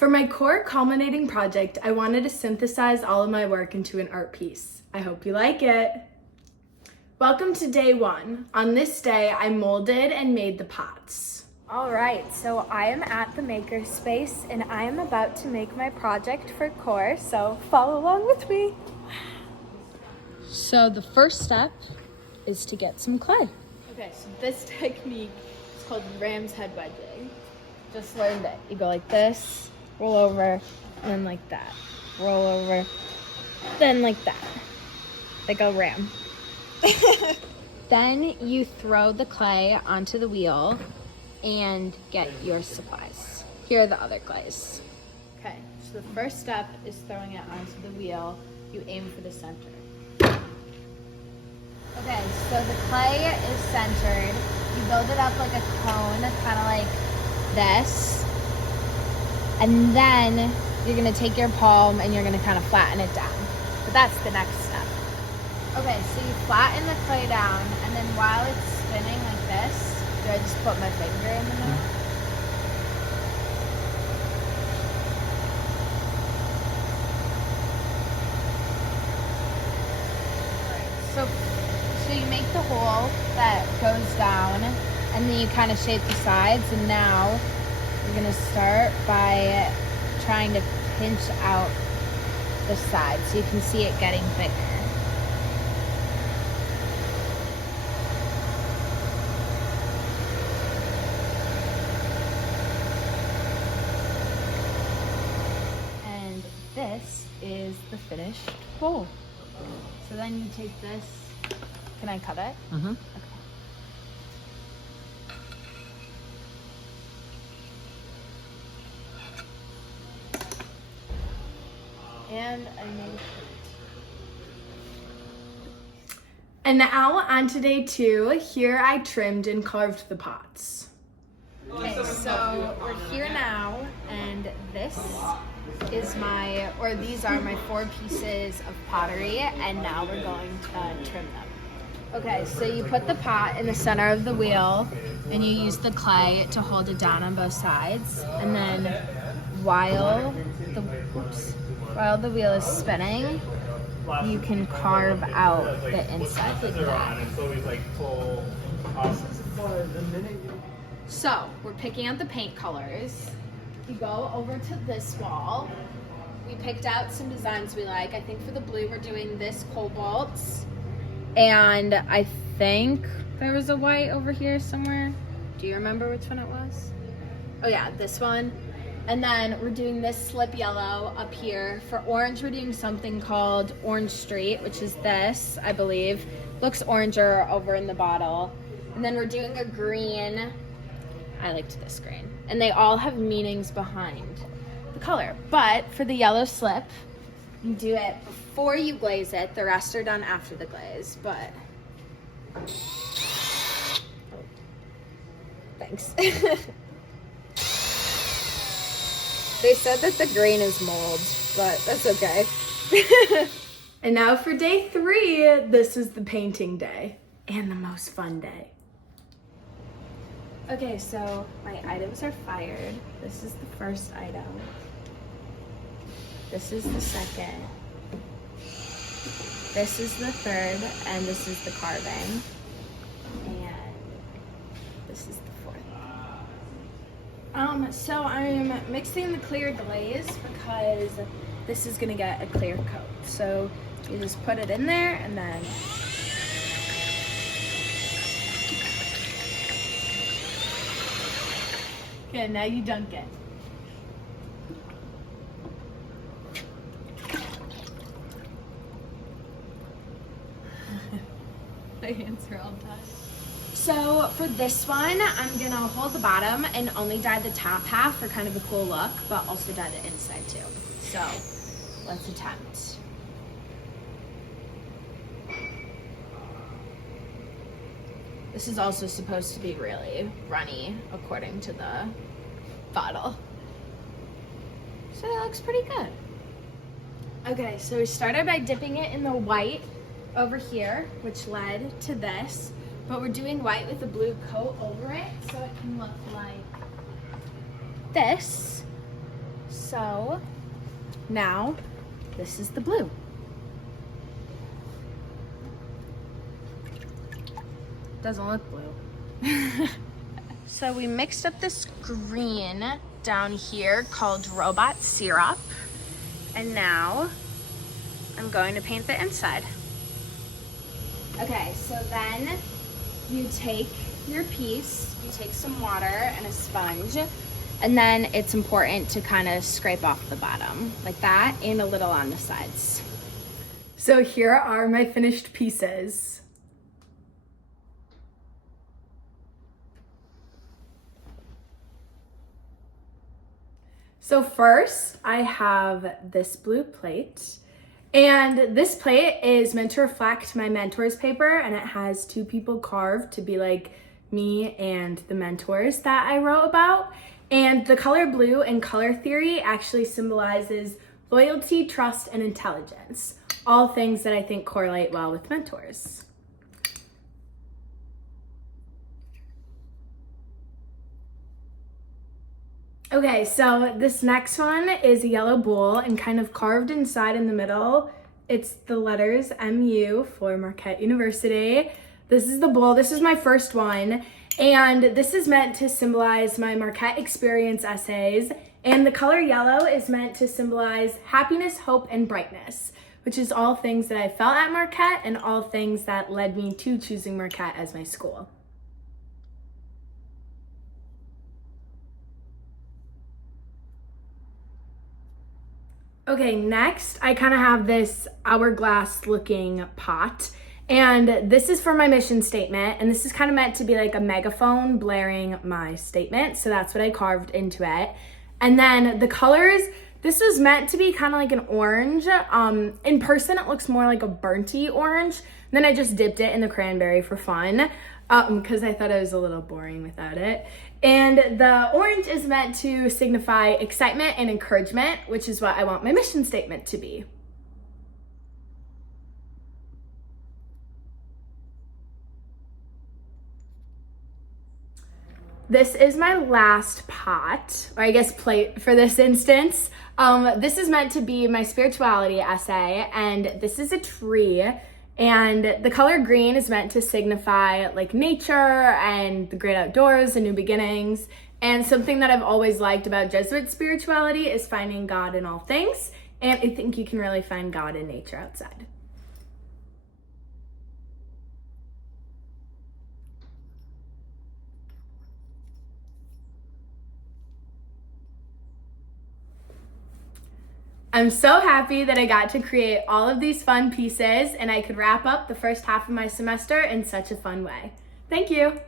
For my core culminating project, I wanted to synthesize all of my work into an art piece. I hope you like it. Welcome to day one. On this day, I molded and made the pots. All right, so I am at the makerspace and I am about to make my project for core, so follow along with me. So the first step is to get some clay. Okay, so this technique is called ram's head wedging. Just learned it. You go like this, roll over, and then like that. Roll over, then like that. Like a ram. Then you throw the clay onto the wheel and get your supplies. Here are the other clays. Okay, so the first step is throwing it onto the wheel. You aim for the center. Okay, so the clay is centered. You build it up like a cone, kind of like this. And then you're gonna take your palm and you're gonna kind of flatten it down. But that's the next step. Okay, so you flatten the clay down, and then while it's spinning like this, do I just put my finger in the middle? So you make the hole that goes down, and then you kind of shape the sides, and now you're gonna start by trying to pinch out the sides so you can see it getting bigger. And this is the finished bowl. So then you take this. Can I cut it? Mm-hmm. Okay. And I made it. And now on to day two. Here I trimmed and carved the pots. Okay, so we're here now, and this is these are my 4 pieces of pottery, and now we're going to trim them. Okay, so you put the pot in the center of the wheel, and you use the clay to hold it down on both sides, and then while the wheel is spinning, you can carve out the inside like that. So, we're picking out the paint colors. You go over to this wall. We picked out some designs we like. I think for the blue, we're doing this cobalt. And I think there was a white over here somewhere. Do you remember which one it was? Oh yeah, this one. And then we're doing this slip yellow up here. For orange, we're doing something called Orange Street, which is this, I believe. Looks oranger over in the bottle. And then we're doing a green. I liked this green. And they all have meanings behind the color. But for the yellow slip, you do it before you glaze it. The rest are done after the glaze, but... Thanks. They said that the green is mold, but that's okay. And now for day three, this is the painting day and the most fun day. Okay, so my items are fired. This is the first item. This is the second. This is the third, and this is the carving. And this is the fourth. So I'm mixing the clear glaze because this is gonna get a clear coat. So you just put it in there and then okay, now you dunk it. My hands are all tied. So for this one, I'm gonna hold the bottom and only dye the top half for kind of a cool look, but also dye the inside too. So let's attempt. This is also supposed to be really runny according to the bottle. So that looks pretty good. Okay, so we started by dipping it in the white over here, which led to this. But we're doing white with a blue coat over it, so it can look like this. So now this is the blue. Doesn't look blue. So we mixed up this green down here called Robot Syrup. And now I'm going to paint the inside. Okay, so then you take your piece, you take some water and a sponge, and then it's important to kind of scrape off the bottom like that and a little on the sides. So here are my finished pieces. So first I have this blue plate, and this plate is meant to reflect my mentor's paper, and it has two people carved to be like me and the mentors that I wrote about. And the color blue in color theory actually symbolizes loyalty, trust, and intelligence, all things that I think correlate well with mentors. Okay, so this next one is a yellow bowl, and kind of carved inside in the middle, it's the letters MU for Marquette University. This is the bowl. This is my first one, and this is meant to symbolize my Marquette experience essays, and the color yellow is meant to symbolize happiness, hope, and brightness, which is all things that I felt at Marquette and all things that led me to choosing Marquette as my school. Okay, next I kind of have this hourglass looking pot, and this is for my mission statement, and this is kind of meant to be like a megaphone blaring my statement, so that's what I carved into it. And then the colors, this was meant to be kind of like an orange. In person it looks more like a burnty orange. Then I just dipped it in the cranberry for fun, because I thought it was a little boring without it. And the orange is meant to signify excitement and encouragement, which is what I want my mission statement to be. This is my last pot, or I guess plate for this instance. This is meant to be my spirituality essay, and this is a tree. And the color green is meant to signify like nature and the great outdoors and new beginnings. And something that I've always liked about Jesuit spirituality is finding God in all things. And I think you can really find God in nature outside. I'm so happy that I got to create all of these fun pieces, and I could wrap up the first half of my semester in such a fun way. Thank you.